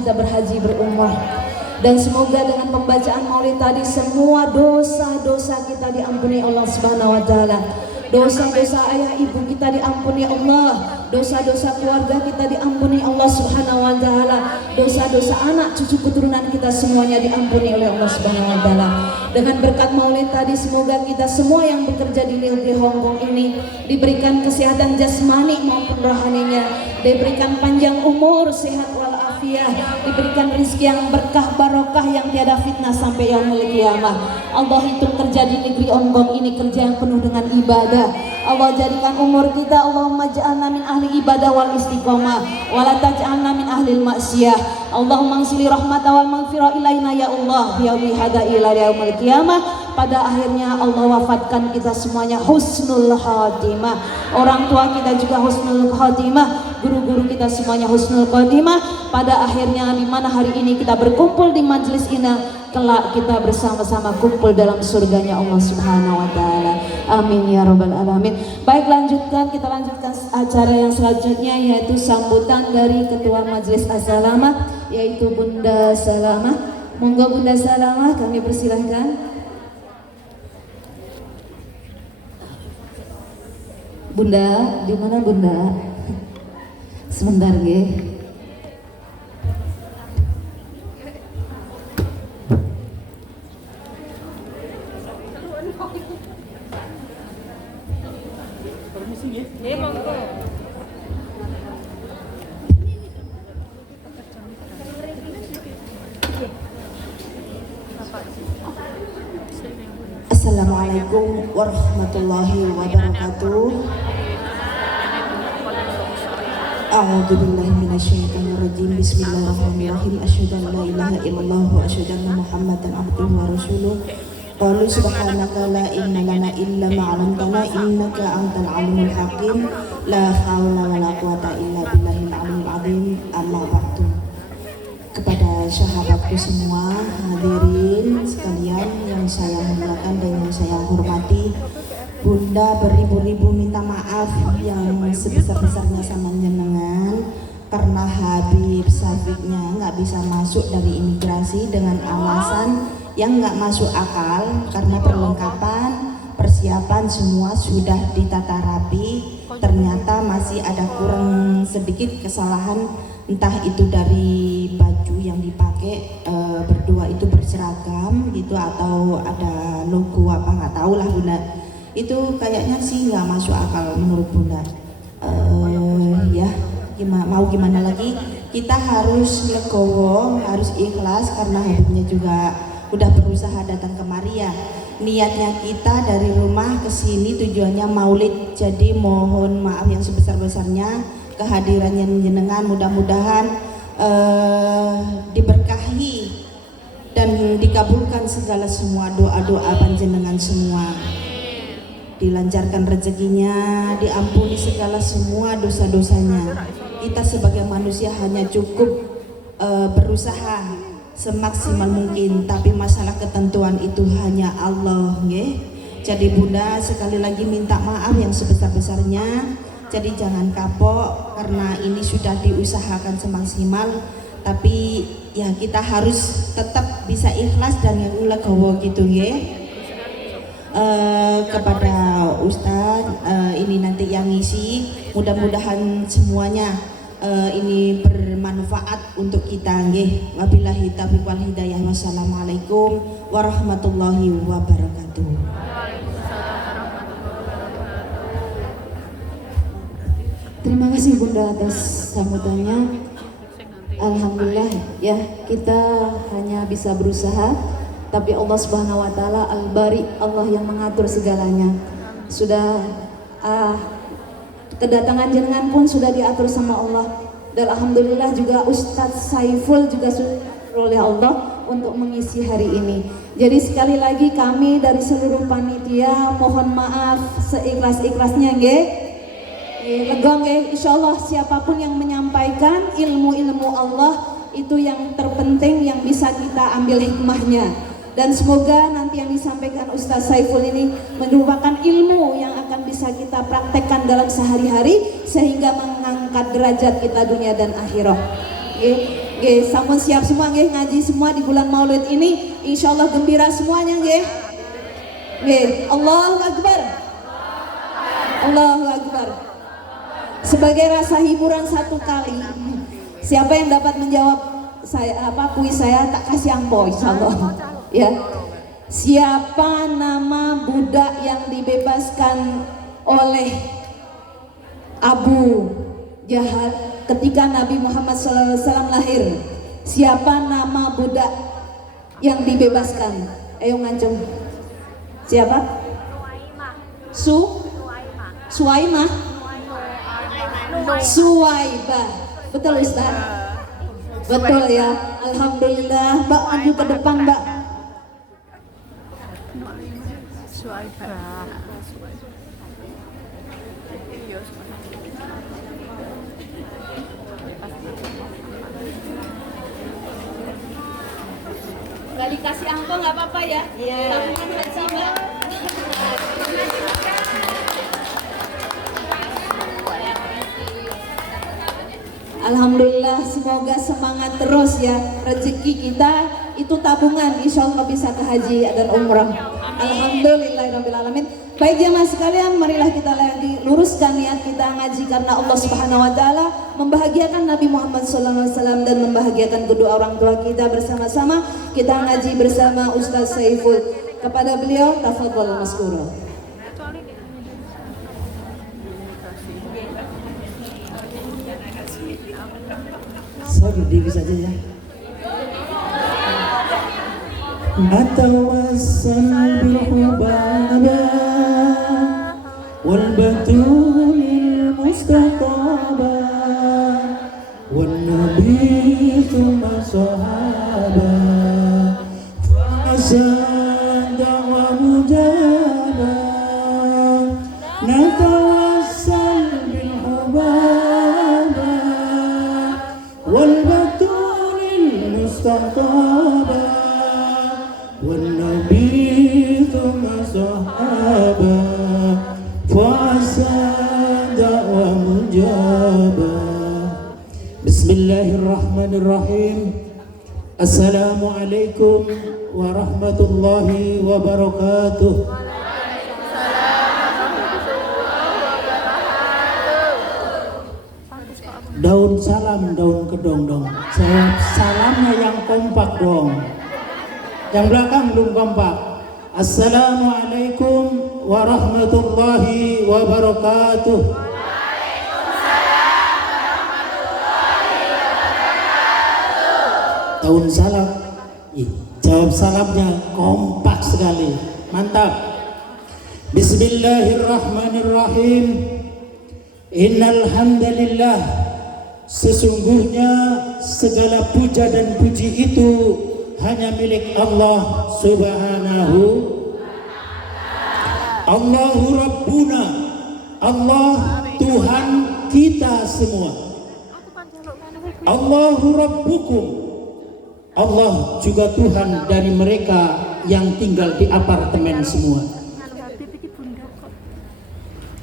kita berhaji berumrah. Dan semoga dengan pembacaan maulid tadi semua dosa-dosa kita diampuni Allah Subhanahu wa taala. Dosa-dosa ayah ibu kita diampuni Allah, dosa-dosa keluarga kita diampuni Allah Subhanahu wa taala, dosa-dosa anak cucu keturunan kita semuanya diampuni oleh Allah Subhanahu wa taala. Dengan berkat maulid tadi semoga kita semua yang bekerja di negeri Hong Kong ini diberikan kesehatan jasmani maupun rohaninya, diberikan panjang umur, sehat walafiat, diberikan rezeki yang berkah barokah yang tiada fitnah sampai yaumul qiyamah. Allah itu kerja di negeri Hong Kong ini kerja yang penuh dengan ibadah. Allah jadikan umur kita, Allahumma ja'alna min ahli ibadah wal istiqomah wa la taj'alna min ahli maksiyah. Allahumma ansili rahmata wal maghfirah ilaina ya Allah yaumi hada ila yaumil qiyamah. Pada akhirnya Allah wafatkan kita semuanya husnul khatimah, orang tua kita juga husnul khatimah, guru-guru kita semuanya husnul khatimah. Pada akhirnya di mana hari ini kita berkumpul di majelis ini, kelak kita bersama-sama kumpul dalam surganya Allah Subhanahu wa taala. Amin ya rabbal alamin. Baik, kita lanjutkan acara yang selanjutnya, yaitu sambutan dari Ketua Majelis As-Salamah, yaitu Bunda Salamah. Monggo Bunda Salamah, kami persilahkan. Bunda, di mana Bunda? Sebentar nggih. Assalamualaikum warahmatullahi wabarakatuh. A'udzu billahi minasyaitonir rajim. Bismillahirrahmanirrahim. Asyhadu an la ilaha illallah wa asyhadu anna Muhammadan abduhu wa rasuluh. Qalu subhanaka la ilma lana illa ma 'allamtana innaka antal alimul hakim. La haula wa la quwata illa billahil aliyyil azim. Amma ba'du. Kepada sahabatku semua, hadirin sekalian yang saya muliakan dan yang saya hormati, Bunda beribu-ribu minta maaf yang sebesar-besarnya sama jenengan karena Habib Syafiqnya nggak bisa masuk dari imigrasi dengan alasan yang nggak masuk akal, karena perlengkapan persiapan semua sudah ditata rapi, ternyata masih ada kurang sedikit kesalahan, entah itu dari baju yang dipakai berdua itu berseragam gitu atau ada logo apa nggak tahu lah Bunda. Itu kayaknya sih nggak masuk akal menurut Bunda. Ya gimana lagi, kita harus legowo, harus ikhlas karena Habibnya juga udah berusaha datang kemari ya. Niatnya kita dari rumah ke sini tujuannya maulid, jadi mohon maaf yang sebesar-besarnya kehadirannya jenengan, mudah-mudahan diberkahi dan dikabulkan segala semua doa-doa panjenengan semua, dilancarkan rezekinya, diampuni segala semua dosa-dosanya. Kita sebagai manusia hanya cukup berusaha semaksimal mungkin, tapi masalah ketentuan itu hanya Allah, nggih. Jadi Bunda sekali lagi minta maaf yang sebesar-besarnya. Jadi jangan kapok karena ini sudah diusahakan semaksimal, tapi ya kita harus tetap bisa ikhlas dan yang legowo gitu nggih. Kepada Ustadz ini nanti yang ngisi, mudah-mudahan semuanya ini bermanfaat untuk kita nggih. Wabillahi taufiq wal hidayah. Wassalamualaikum warahmatullahi wabarakatuh. Terima kasih Bunda atas sambutannya. Alhamdulillah ya, kita hanya bisa berusaha, tapi Allah Subhanahu wa taala Al-Bari, Allah yang mengatur segalanya. Sudah kedatangan jenengan pun sudah diatur sama Allah. Dan alhamdulillah juga Ustadz Saiful juga sudah oleh Allah untuk mengisi hari ini. Jadi sekali lagi kami dari seluruh panitia mohon maaf seikhlas-ikhlasnya nggih. Legong nggih, insyaallah siapapun yang menyampaikan ilmu-ilmu Allah itu yang terpenting yang bisa kita ambil hikmahnya. Dan semoga nanti yang disampaikan Ustadz Saiful ini merupakan ilmu yang akan bisa kita praktekkan dalam sehari-hari sehingga mengangkat derajat kita dunia dan akhirat. Nggih, sampun siap semua nggih ngaji semua di bulan Maulid ini. Insyaallah gembira semuanya nggih. Nggih, Allahu Akbar. Allahu Akbar. Sebagai rasa hiburan satu kali, siapa yang dapat menjawab saya kuis saya tak kasih angpau insyaallah. Ya. Siapa nama budak yang dibebaskan oleh Abu Jahal ketika Nabi Muhammad SAW lahir? Siapa nama budak yang dibebaskan? Ayo ngancung. Siapa? Suwaimah. Suwaibah. Betul Ustaz? Betul ya. Alhamdulillah. Mbak maju ke depan Mbak. Gak dikasih angpau nggak apa-apa ya? Tabungan haji Mbak. Alhamdulillah, semoga semangat terus ya. Rezeki kita itu tabungan, insya Allah bisa ke haji dan umrah. Alhamdulillahirrahmanirrahim. Baik jamaah sekalian, marilah kita lagi luruskan niat kita ngaji karena Allah Subhanahu Wa Taala, membahagiakan Nabi Muhammad SAW dan membahagiakan kedua orang tua kita bersama-sama. Kita ngaji bersama Ustaz Saiful. Kepada beliau, tafadhol maskura. Saya berdiri saja ya. Atawassal bil hubaba wal batulil mustaqaba wan nabi thumma sahaba asada wa mujaba natawassal bil hubaba wal batulil mustaqaba wan nabi thumma sahaba fa'asada wa mujaba. Bismillahirrahmanirrahim. Assalamualaikum warahmatullahi wabarakatuh. Daun salam, daun kedong dong. Saya salamnya yang kompak dong. Yang belakang belum kompak. Assalamualaikum warahmatullahi wabarakatuh. Daun salam. Jawab salamnya kompak sekali. Mantap. Bismillahirrahmanirrahim. Innal hamdalillah. Sesungguhnya segala puja dan puji itu hanya milik Allah Subhanahu. Allahu Rabbuna. Allah Tuhan kita semua. Allahu Rabbukum. Allah juga Tuhan dari mereka yang tinggal di apartemen semua.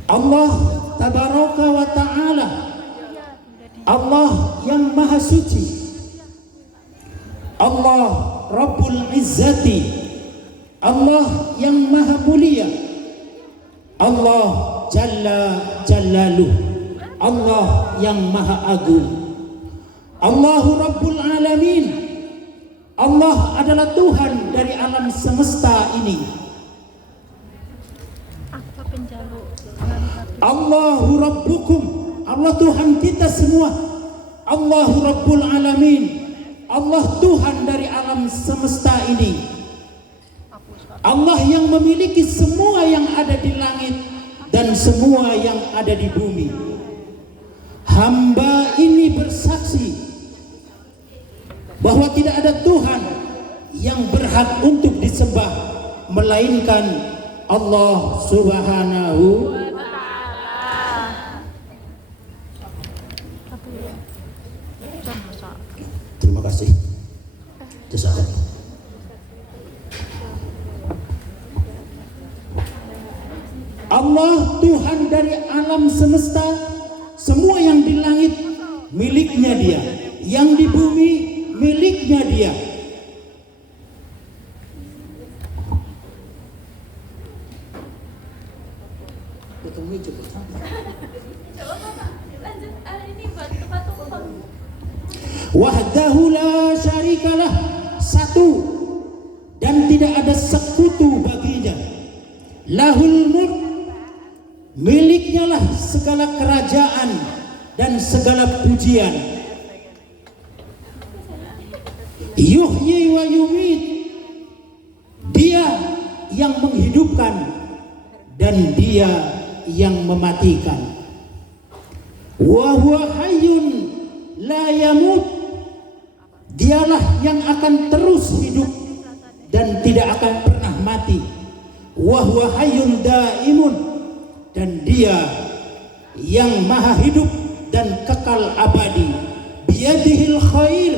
Allah Tabaraka wa Ta'ala, Allah yang maha suci, Allah Rabbul Izzati, Allah yang maha mulia, Allah Jalla Jallaluh, Allah yang maha agung, Allahu Rabbul Alamin, Allah adalah Tuhan dari alam semesta ini. Allahu Rabbukum, Allah Tuhan kita semua. Allahu Rabbul Alamin, Allah Tuhan dari alam semesta ini. Allah yang memiliki semua yang ada di langit dan semua yang ada di bumi. Hamba ini bersaksi bahwa tidak ada Tuhan yang berhak untuk disembah melainkan Allah Subhanahu. Terima kasih. Jazakallah. Allah Tuhan dari alam semesta, semua yang di langit miliknya Dia, yang di bumi dia. Wahdahu la syarikalah, satu dan tidak ada sekutu baginya. Lahul mulk, miliknya lah segala kerajaan dan segala pujian. Yuhyi wa yumit, dia yang menghidupkan dan dia yang mematikan. Wa huwa hayyun la yamut, dialah yang akan terus hidup dan tidak akan pernah mati. Wa huwa hayyun daimun, dan dia yang maha hidup dan kekal abadi. Biyadihil khair,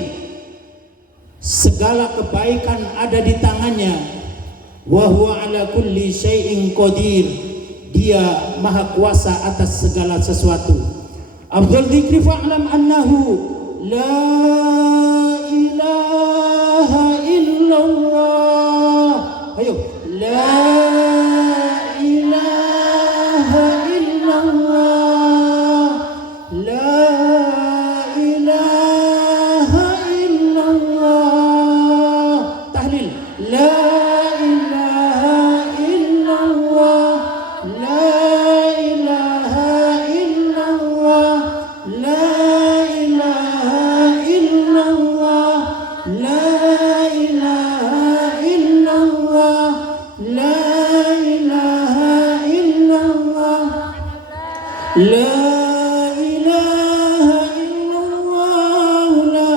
segala kebaikan ada di tangannya. Wa huwa ala kulli syai'in qadir, dia maha kuasa atas segala sesuatu. Afdal dzikri fa'lam annahu la ilaha illallah. Ayo, la ilaha illallah, la ilaha illallah. Tahlil, la ilaha illallah, la ilaha illallah, la ilaha illallah, la ilaha illallah, la ilaha illallah, la ilaha illallah, la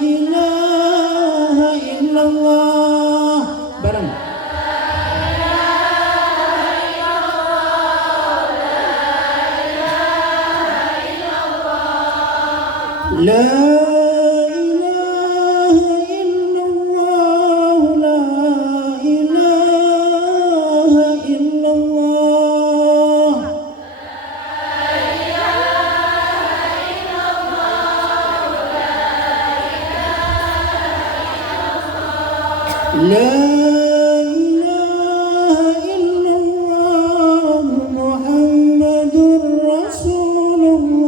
ilaha illallah. Bareng. La ilaha illallah, la ilaha illallah. La ilaha illallah, Muhammadur Rasulullah.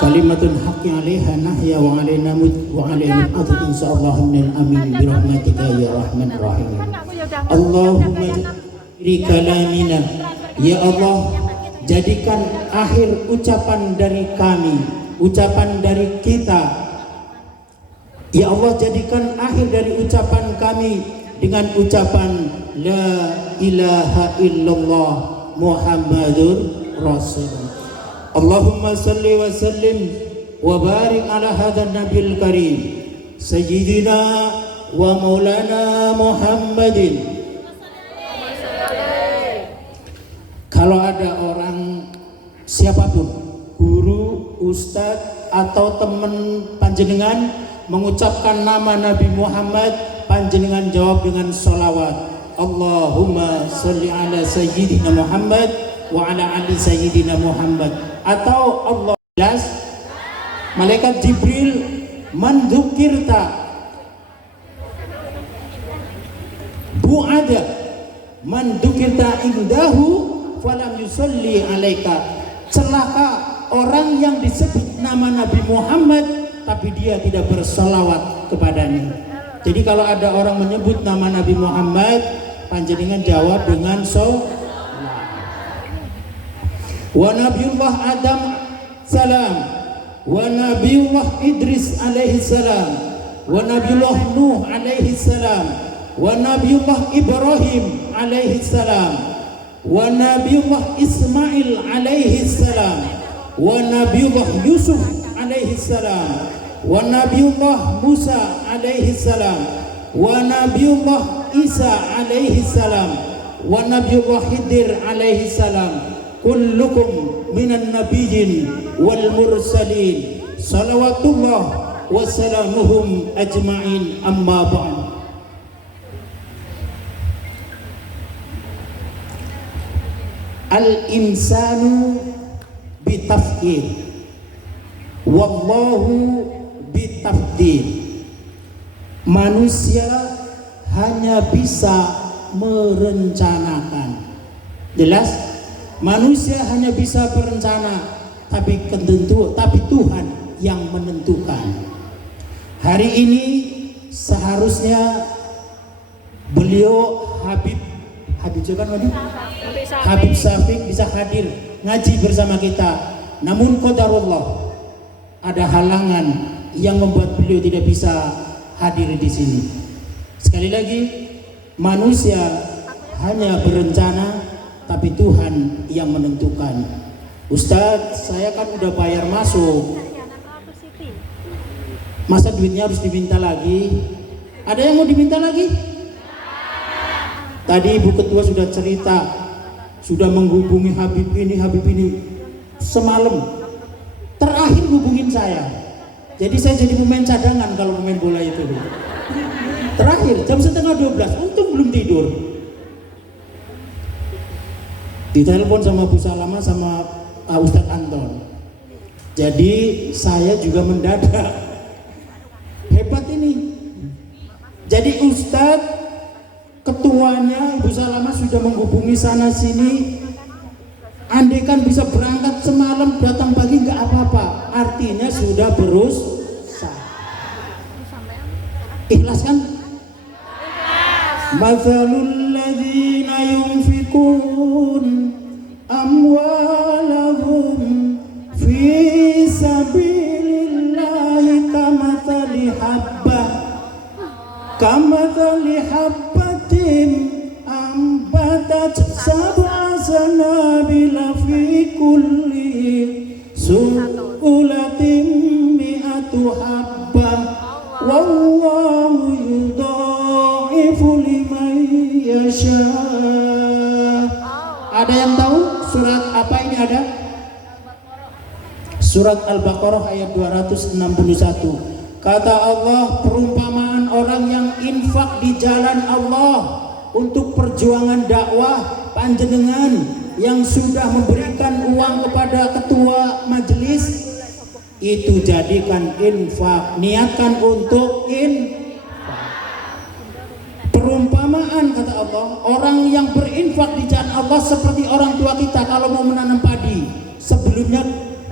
Kalimatun haqqi 'alaiha nahya wa 'alaina mut wa 'alaina al-'adl insyaallah min amin bi rahmatika ya rahmanir rahim. Allahumma ri kalamina, ya Allah, jadikan akhir ucapan dari kami, ucapan dari kita. Ya Allah, jadikan akhir dari ucapan kami dengan ucapan la ilaha illallah Muhammadur Rasulullah. Allahumma salli wa sallim wa barik ala hadzal nabiyil karim sayyidina wa maulana Muhammadin. Kalau ada orang siapapun, guru, ustadz atau teman panjenengan mengucapkan nama Nabi Muhammad, panjenengan jawab dengan sholawat. Allahumma salli ala sayyidina Muhammad wa ala ali sayyidina Muhammad. Atau Allah jelas, malaikat Jibril mendukirta bu'ada mendukirta indahu falam yusalli alaika. Celaka orang yang disebut nama Nabi Muhammad tapi dia tidak bersalawat kepadanya. Jadi kalau ada orang menyebut nama Nabi Muhammad, panjenengan jawab dengan salawat. Wa Nabiullah Adam salam, wa Nabiullah Idris alaihi salam, wa Nabiullah Nuh alaihi salam, wa Nabiullah Ibrahim alaihi salam, wa Nabiullah Ismail alaihi salam, wa Nabiullah Yusuf alaihi salam, wa Nabiullah Musa alaihi salam, wa Nabiullah Isa alaihi salam, wa Nabiullah Khidir alaihi salam. Kullukum minan nabiyyin wal mursalin, salawatullah wa salamuhum ajma'in, amma ba'd. al-insanu bitaf'il wallahu bitafdil. Manusia hanya bisa merencanakan. Jelas? Manusia hanya bisa berencana, tapi Tuhan yang menentukan. Hari ini seharusnya beliau Habib Syafiq bisa hadir ngaji bersama kita. Namun qadarullah, ada halangan yang membuat beliau tidak bisa hadir di sini. Sekali lagi, manusia hanya berencana, tapi Tuhan yang menentukan. Ustadz, saya kan udah bayar masuk, masa duitnya harus diminta lagi? Ada yang mau diminta lagi? Tadi Ibu Ketua sudah cerita, sudah menghubungi Habib ini semalam. Terakhir hubungin saya. Jadi saya jadi pemain cadangan kalau pemain bola itu. Terakhir jam 11:30, untung belum tidur. Ditelepon sama Bu Salama sama Ustadz Anton. Jadi saya juga mendadak. Hebat ini. Jadi Ustadz, ketuanya Ibu Salama sudah menghubungi sana sini. Andai kan bisa berangkat semalam datang pagi nggak apa-apa, artinya sudah berusaha. Ikhlas kan? Mathalul ladzina yunfikun amwalahum fi sabilillahi kamathali habbatin ambatat sab'a sanabila fi kulli su'ulatin mi'atu habbah wallahu yudha'ifu liman yasha. Ada yang tahu surat apa ini ada? Surat Al-Baqarah ayat 261. Kata Allah, perumpamaan orang yang infak di jalan Allah untuk perjuangan dakwah, panjenengan yang sudah memberikan uang kepada ketua majelis, itu jadikan infak, niatkan untuk infak. Perumpamaan kata Allah, orang yang berinfak di jalan Allah seperti orang tua kita kalau mau menanam padi. Sebelumnya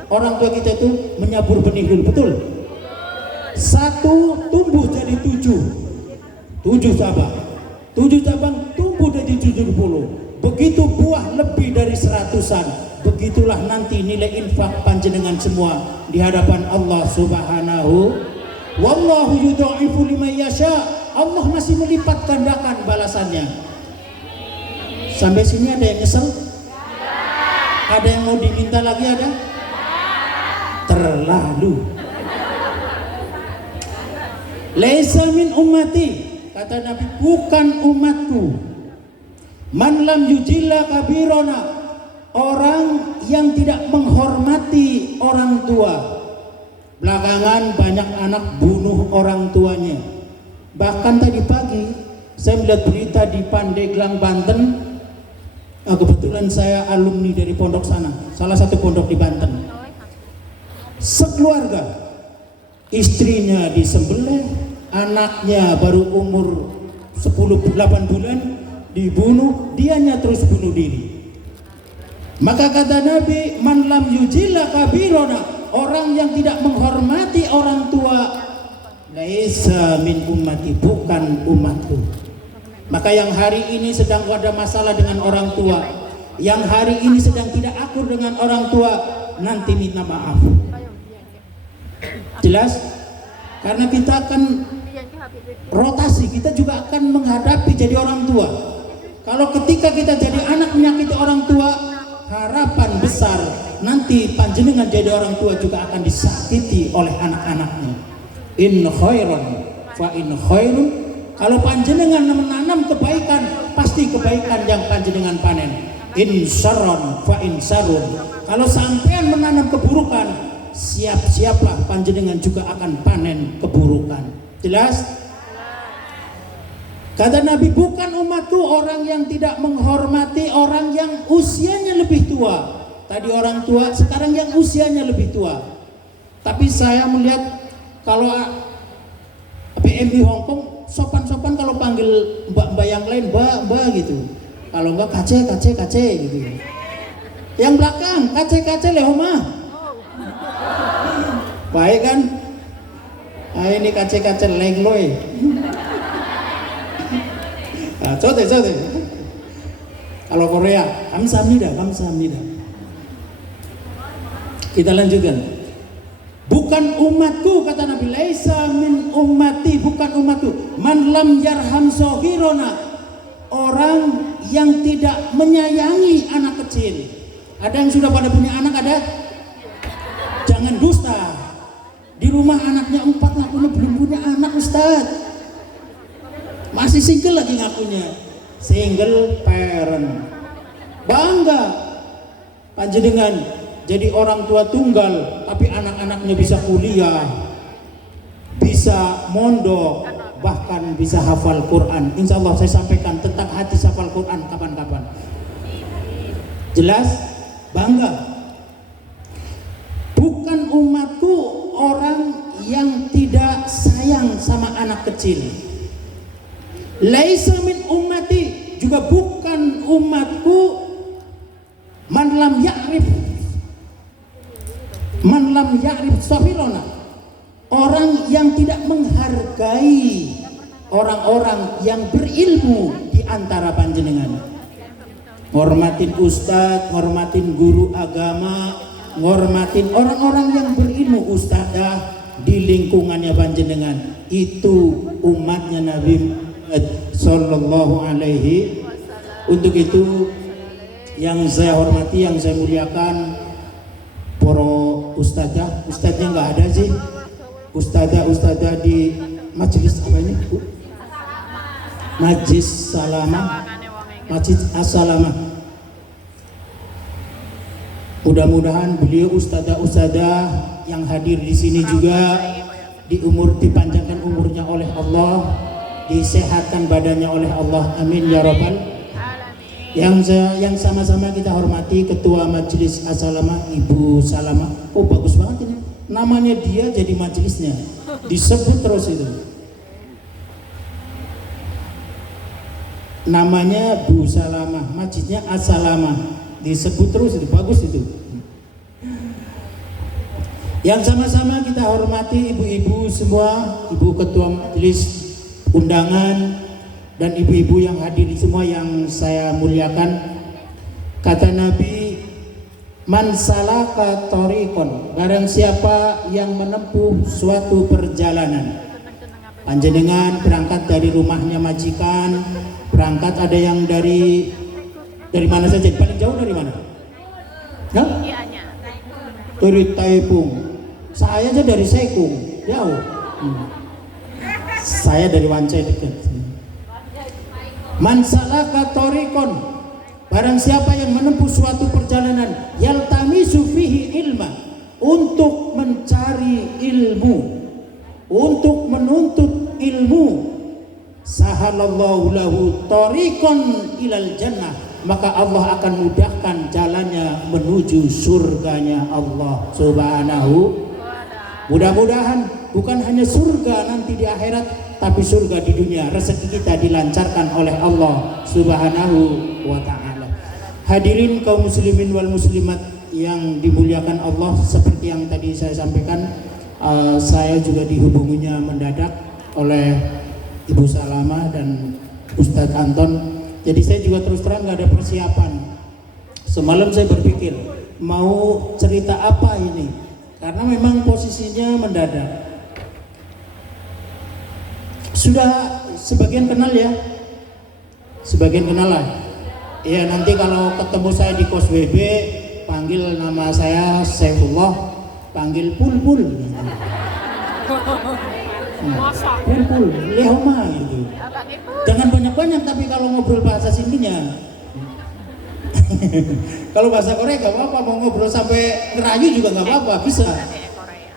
orang tua kita itu menyabur benih dulu, betul? Satu tumbuh jadi 7 cabang, 7 cabang tumbuh jadi 70. Begitu buah lebih dari 100-an. Begitulah nanti nilai infak panjenengan semua di hadapan Allah Subhanahu. Wallahu yudha'ifu liman yasha. Allah masih melipat gandakan balasannya. Sampai sini ada yang nyesel? Ada yang mau diminta lagi ada? Terlalu. Laisa min ummati, kata Nabi, bukan umatku. Man lam yujilla kabirona, orang yang tidak menghormati orang tua. Belakangan banyak anak bunuh orang tuanya. Bahkan tadi pagi saya melihat berita di Pandeglang, Banten. Kebetulan saya alumni dari pondok sana, salah satu pondok di Banten. Sekeluarga, istrinya disembelih, anaknya baru umur 8 bulan dibunuh, dianya terus bunuh diri. Maka kata Nabi, man lam yujilla kabirona, orang yang tidak menghormati orang tua, laisa min ummati, bukan umatku. Maka yang hari ini sedang ada masalah dengan orang tua, yang hari ini sedang tidak akur dengan orang tua, nanti minta maaf. Jelas? Karena kita akan rotasi, kita juga akan menghadapi jadi orang tua. Kalau ketika kita jadi anak menyakiti orang tua, harapan besar nanti panjenengan jadi orang tua juga akan disakiti oleh anak-anaknya. In khairan fa in khairun, kalau panjenengan menanam kebaikan, pasti kebaikan yang panjenengan panen. In syarran fa in syarrun, kalau sampean menanam keburukan, siap-siaplah panjenengan juga akan panen keburukan. Jelas? Kata Nabi, bukan umatku orang yang tidak menghormati orang yang usianya lebih tua. Tadi orang tua, sekarang yang usianya lebih tua. Tapi saya melihat kalau PMI Hongkong sopan-sopan kalau panggil mbak-mbak yang lain mbak gitu. Kalau enggak kace gitu. Yang belakang kace lehoma. Baik kan? Ah, ini kace lengloy. Nah, cote. Kalau Korea, kamsahamnida. Kita lanjutkan. Bukan umatku, kata Nabi, laisa min ummati, bukan umatku. Man lam yarham sohirona, orang yang tidak menyayangi anak kecil. Ada yang sudah pada punya anak, ada? Jangan dusta. Di rumah anaknya 4 ngakunya belum punya anak, Ustaz. Masih single lagi ngakunya, single parent. Bangga panjenengan jadi orang tua tunggal, tapi anak-anaknya bisa kuliah, bisa mondok, bahkan bisa hafal Quran. Insya Allah saya sampaikan tentang hadis hafal Quran kapan-kapan. Jelas? Bangga. Bukan umatku orang yang tidak sayang sama anak kecil. Laisa min ummati, juga bukan umatku man lam ya'rif sahirona, orang yang tidak menghargai orang-orang yang berilmu di antara panjenengan. Ngormatin ustadz, ngormatin guru agama, ngormatin orang-orang yang berilmu, ustadzah di lingkungannya panjenengan. Itu umatnya Nabi Sallallahu alaihi. Untuk itu yang saya hormati, yang saya muliakan, para ustadznya nggak ada sih, ustadzah di majelis apa ini? Majlis Salamah, Masjid As-Salamah. Mudah-mudahan beliau ustadzah yang hadir di sini juga dipanjangkan umurnya oleh Allah, disehatkan badannya oleh Allah, amin ya rabbal. Yang sama-sama kita hormati Ketua Majelis As-Salamah, Ibu Salamah. Oh bagus banget ini, namanya dia jadi majelisnya disebut terus itu, namanya Bu Salamah, masjidnya As-Salamah, disebut terus itu, bagus itu. Yang sama-sama kita hormati ibu-ibu semua, ibu ketua majelis undangan dan ibu-ibu yang hadir semua yang saya muliakan. Kata Nabi, man salaka thariqan, barang siapa yang menempuh suatu perjalanan. Panjenengan berangkat dari rumahnya majikan, berangkat ada yang dari mana saja, paling jauh dari mana? Hah? Dari Taipung. Saya aja dari Sekung, jauh. Saya dari Wancai dekat. Man salaka thariqan, barang siapa yang menempuh suatu perjalanan, yaltamisu fihi ilma, untuk mencari ilmu, untuk menuntut ilmu, sahalallahu lahu thariqan ilal jannah, maka Allah akan mudahkan jalannya menuju surganya Allah Subhanahu. Mudah-mudahan bukan hanya surga nanti di akhirat, tapi surga di dunia, rezeki kita dilancarkan oleh Allah Subhanahu wa ta'ala. Hadirin kaum muslimin wal muslimat yang dimuliakan Allah, seperti yang tadi saya sampaikan, saya juga dihubunginya mendadak oleh Ibu Salamah dan Ustadz Anton. Jadi saya juga terus terang gak ada persiapan. Semalam saya berpikir mau cerita apa ini, karena memang posisinya mendadak. Sudah sebagian kenal ya? Sebagian kenal lah. Ya nanti kalau ketemu saya di kos WB, panggil nama saya Saifullah, panggil Pul. Pul, lehoma gitu. Jangan banyak-banyak, tapi kalau ngobrol bahasa Sindinya. Kalau bahasa Korea gak apa-apa, mau ngobrol sampai ngerayu juga gak apa-apa, bisa.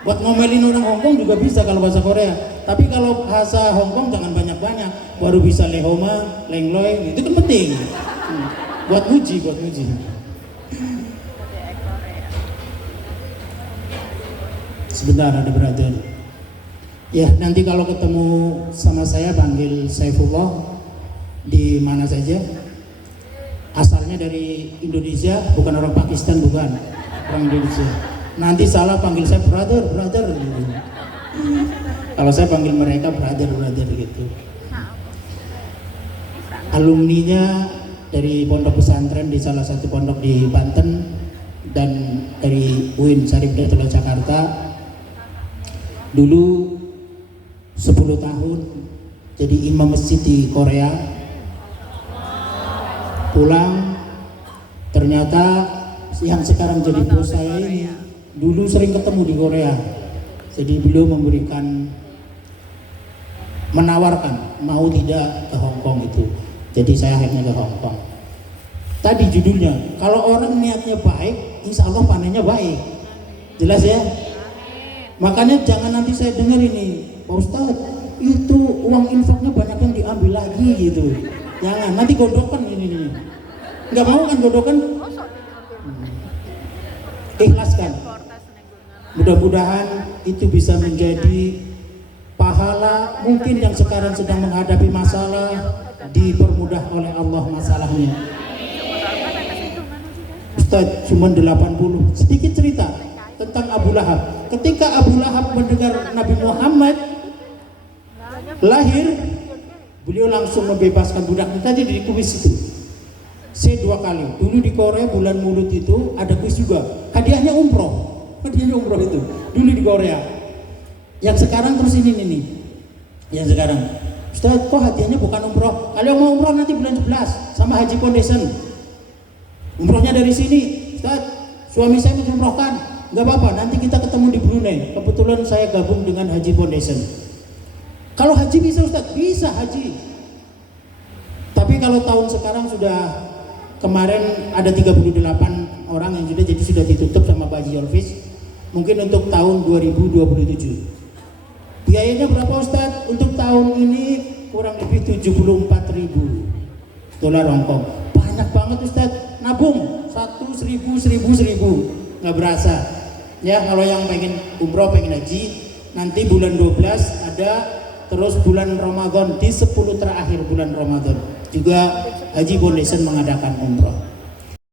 Buat ngomelin orang Hongkong juga bisa kalau bahasa Korea. Tapi kalau bahasa Hongkong jangan banyak banyak-banyak baru bisa lehoma, lengloy, itu kan penting. Buat muji. Sebentar ada brother. Ya, nanti kalau ketemu sama saya panggil Saifullah di mana saja. Asalnya dari Indonesia, bukan orang Pakistan, bukan orang Indonesia. Nanti salah panggil saya brother gitu. Kalau saya panggil mereka brother gitu. Alumninya dari pondok pesantren di salah satu pondok di Banten dan dari UIN Syarif Hidayatullah Jakarta. Dulu 10 tahun jadi imam masjid di Korea. Pulang ternyata yang sekarang jadi bos saya ini dulu sering ketemu di Korea. Jadi beliau menawarkan mau tidak ke Hong Kong itu. Jadi saya akhirnya ke Hong Kong. Tadi judulnya, kalau orang niatnya baik, insya Allah panennya baik. Jelas ya? Makanya jangan nanti saya dengar ini, Pak Ustadz, itu uang infaknya banyak yang diambil lagi gitu. Jangan, nanti godokan ini. Nggak mau kan godokan? Ikhlaskan. Mudah-mudahan itu bisa menjadi pahala. Mungkin yang sekarang sedang menghadapi masalah dipermudah oleh Allah masalahnya. Ustaz cuma 80. Sedikit cerita tentang Abu Lahab. Ketika Abu Lahab mendengar Nabi Muhammad lahir, beliau langsung membebaskan budaknya. Tadi di kuis itu saya 2 kali. Dulu di Korea bulan Mulut itu ada kuis juga. Hadiahnya umroh itu. Dulu di Korea. Yang sekarang terus ini nih. Yang sekarang, Ustaz kok hadiahnya bukan umroh? Kalau mau umroh nanti bulan 11 sama Haji Foundation. Umrohnya dari sini, Ustaz. Suami saya mau umrohkan. Nggak apa-apa, nanti kita ketemu di Brunei. Kebetulan saya gabung dengan Haji Foundation. Kalau haji bisa Ustaz, bisa haji. Tapi kalau tahun sekarang sudah, kemarin ada 38 orang yang sudah ditutup sama Pak Haji Yorfis. Mungkin untuk tahun 2027. Biayanya berapa Ustaz? Untuk tahun ini kurang lebih 74.000 dolar Hongkong. Banyak banget Ustaz. Nabung 1.000 nggak berasa. Ya kalau yang pengen umroh, pengen haji, nanti bulan 12 ada. Terus bulan Ramadan, di 10 terakhir bulan Ramadan juga Haji Foundation mengadakan umroh.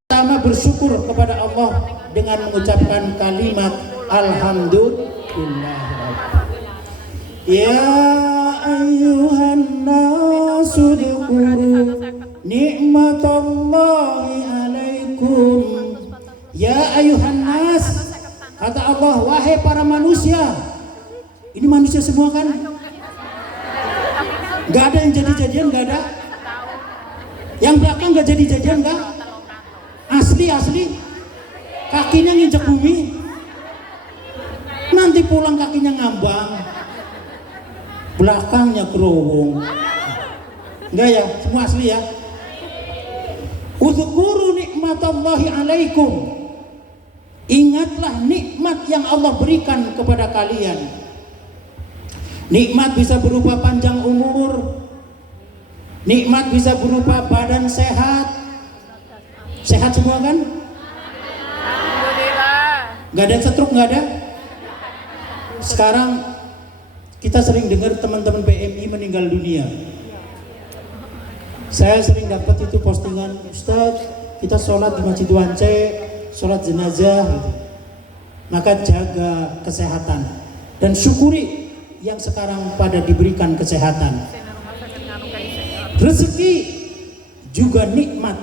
Pertama bersyukur kepada Allah dengan mengucapkan kalimat Alhamdulillah. Ya ayyuhan nasu dzkuru nikmatallahi alaikum. Ya ayyuhan nas, kata Allah, wahai para manusia. Ini manusia semua kan? Gak ada yang jadi-jadian, gak ada. Yang belakang gak jadi-jadian, gak? Asli. Kakinya nginjek bumi. Nanti pulang kakinya ngambang. Belakangnya kerowong. Enggak ya? Semua asli ya? Udzkuru nikmatallahi alaikum. Ingatlah nikmat yang Allah berikan kepada kalian. Nikmat bisa berupa panjang umur. Nikmat bisa berupa badan sehat. Sehat semua kan? Gak ada stroke, gak ada. Sekarang kita sering dengar teman-teman PMI meninggal dunia. Saya sering dapat itu postingan, Ustaz kita sholat di Masjid Wance, sholat jenazah gitu. Maka jaga kesehatan dan syukuri yang sekarang pada diberikan kesehatan. Rezeki juga nikmat.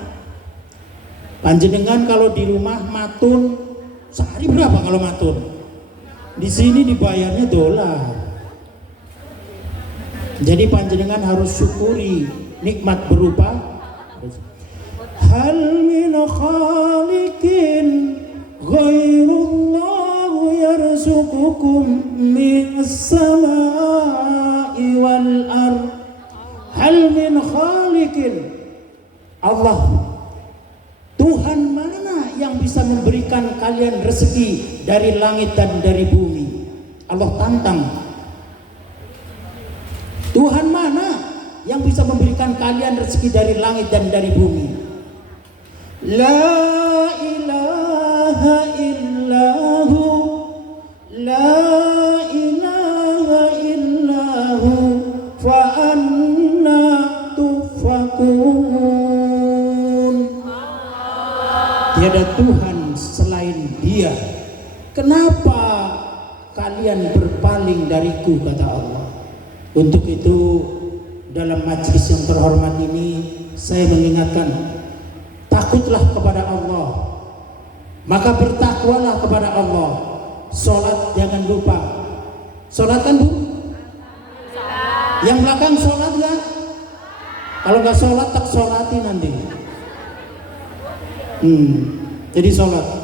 Panjenengan kalau di rumah matun, sehari berapa kalau matun? Di sini dibayarnya dolar. Jadi panjenengan harus syukuri nikmat berupa hal min khaliqin ghairullah yarzuqukum minas samai wal ard. Hal min khaliqin, Allah, Tuhan mana yang bisa memberikan kalian rezeki dari langit dan dari bumi? Allah tantang. Tuhan mana yang bisa memberikan kalian rezeki dari langit dan dari bumi. La ilaha illahu, la ilaha illahu, fa anna tufakun. Tiada Tuhan selain Dia. Kenapa kalian berpaling dariku, kata Allah. Untuk itu dalam majlis yang terhormat ini saya mengingatkan, takutlah kepada Allah, maka bertakwalah kepada Allah. Sholat jangan lupa. Sholat kan Bu? Yang belakang sholat gak? Kalau gak sholat tak sholati nanti. Jadi sholat.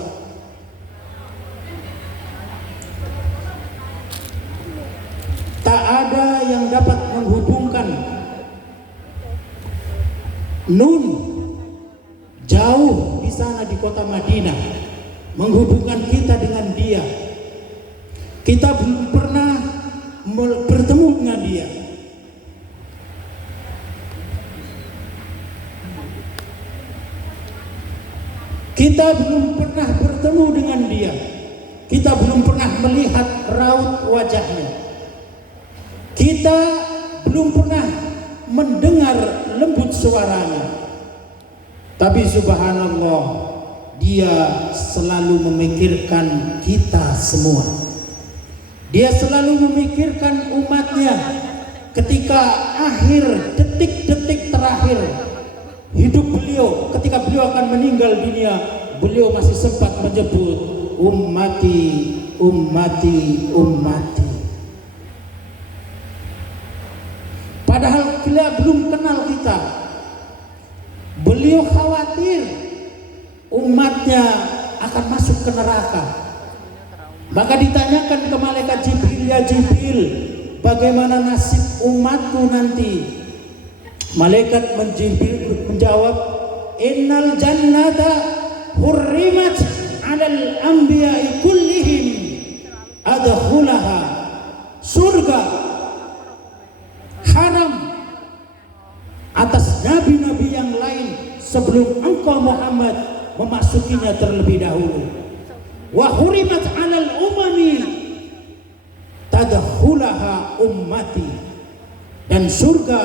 Tak ada yang dapat menghubungkan Nun jauh di sana di kota Madinah, menghubungkan kita dengan Dia. Kita belum pernah bertemu dengan Dia. Kita belum pernah bertemu dengan Dia. Kita belum pernah melihat raut wajahnya. Kita belum pernah mendengar lembut suaranya. Tapi subhanallah, Dia selalu memikirkan kita semua. Dia selalu memikirkan umatnya. Ketika akhir detik-detik terakhir hidup beliau, ketika beliau akan meninggal dunia, beliau masih sempat menyebut ummati, ummati, ummati. Padahal beliau belum kenal kita. Beliau khawatir umatnya akan masuk ke neraka. Maka ditanyakan ke malaikat Jibril, ya Jibril, bagaimana nasib umatku nanti? Malaikat Jibril menjawab, innal jannata hurrimat 'alal anbiya'i kullihim adkhulaha. Surga haram atas nabi-nabi yang lain sebelum engkau Muhammad memasukinya terlebih dahulu. Wa hurimat 'alal umami tadkhulaha ummati. Dan surga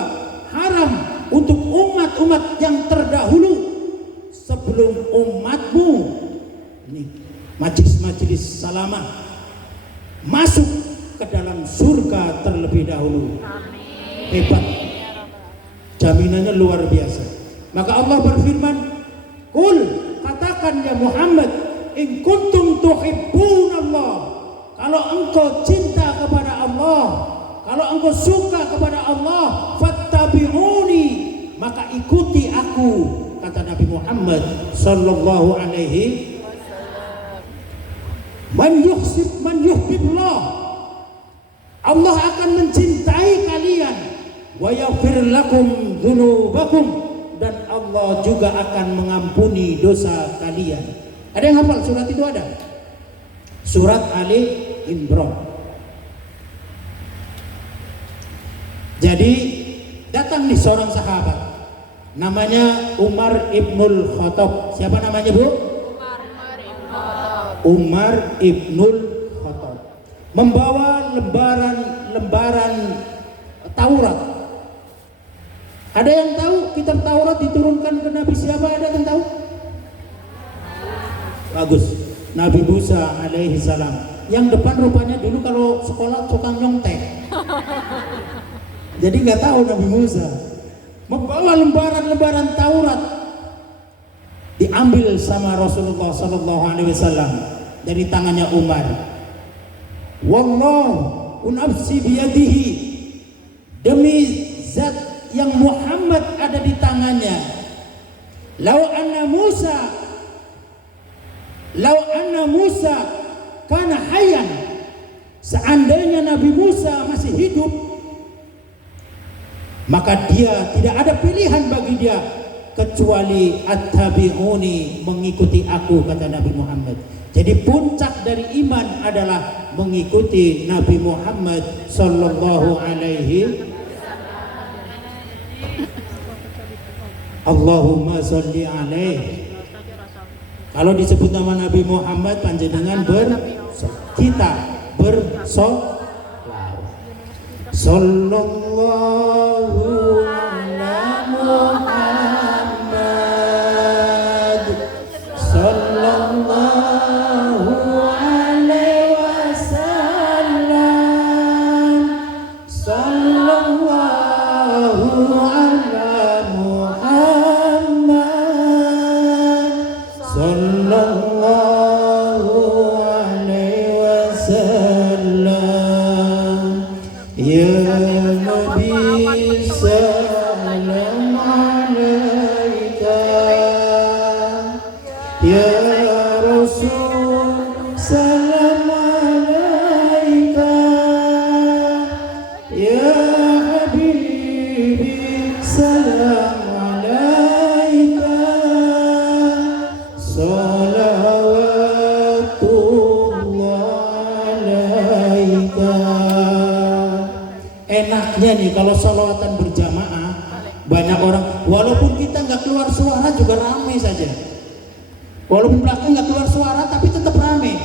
haram untuk umat-umat yang terdahulu sebelum umatmu. Ini majlis-majlis salamah masuk ke dalam surga terlebih dahulu. Hebat, jaminannya luar biasa. Maka Allah berfirman, "Qul," katakan ya Muhammad, "in kuntum tuhibbunallah." Kalau engkau cinta kepada Allah, kalau engkau suka kepada Allah, fattabi'uni, maka ikuti aku, kata Nabi Muhammad sallallahu alaihi wasallam. Man yuhibbillah, Allah akan mencintai kalian. Wa yaghfir lakum dzunubakum, dan Allah juga akan mengampuni dosa kalian. Ada yang hafal surat itu? Ada surat Ali Imran. Jadi datang nih seorang sahabat namanya Umar ibnul Khattab. Siapa namanya Bu? Umar ibnul Khattab. Membawa lembaran Taurat. Ada yang tahu kitab Taurat diturunkan ke Nabi siapa? Ada yang tahu? Bagus, Nabi Musa alaihi salam. Yang depan rupanya dulu kalau sekolah tukang nyontek. Jadi nggak tahu Nabi Musa. Membawa lembaran Taurat, diambil sama Rasulullah sallallahu alaihi wasallam dari tangannya Umar. Wallahu nafsi biyadihi, demi zat yang Muhammad ada di tangannya. Lau anna Musa kana hayyan, seandainya Nabi Musa masih hidup, maka dia tidak ada pilihan bagi dia kecuali attabi'uni, mengikuti aku, kata Nabi Muhammad. Jadi puncak dari iman adalah mengikuti Nabi Muhammad sallallahu alaihi. Allahumma sholli alaihi. Kalau disebut nama Nabi Muhammad panjenengan kita bersolawat. Sallallahu ala Muhammad, sallallahu alaihi wasallam, sallallahu ala Muhammad, sallallahu alaihi wasallam. Ya Nabi salam alaika, ya Rasul salam alaika, ya Habibi salam alaika, salawatullah alaika. Enaknya nih kalau sholawatan berjamaah, banyak orang walaupun kita nggak keluar suara juga ramai saja, walaupun belakang nggak keluar suara tapi tetap ramai.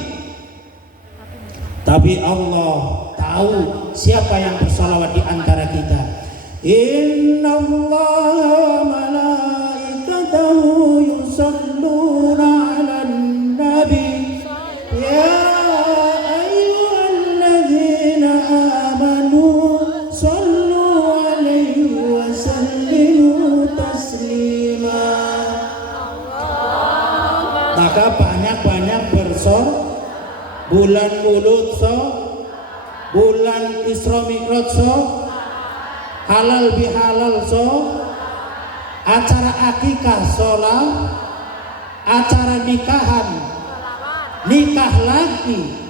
Tapi Allah tahu siapa yang bersolawat di antara kita. Inna Allah malaikatahu yusalluna ala nabi, ya ayyuhalladzina amanu sallu alaihi wa sallimu taslima. Maka banyak-banyak bulan Maulud bulan Isra Mi'raj halal bihalal acara akikah acara nikahan nikah lagi.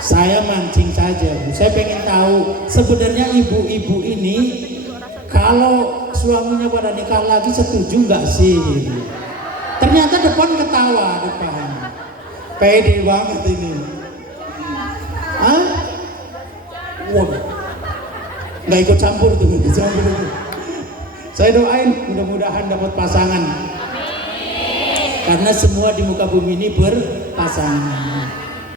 Saya mancing saja, saya pengen tahu sebenarnya ibu-ibu ini kalau suaminya pada nikah lagi setuju nggak sih? Ternyata depan ketawa, depan pede banget ini. Hah? Wow, nggak ikut campur tuh, Saya doain mudah-mudahan dapat pasangan, karena semua di muka bumi ini berpasangan.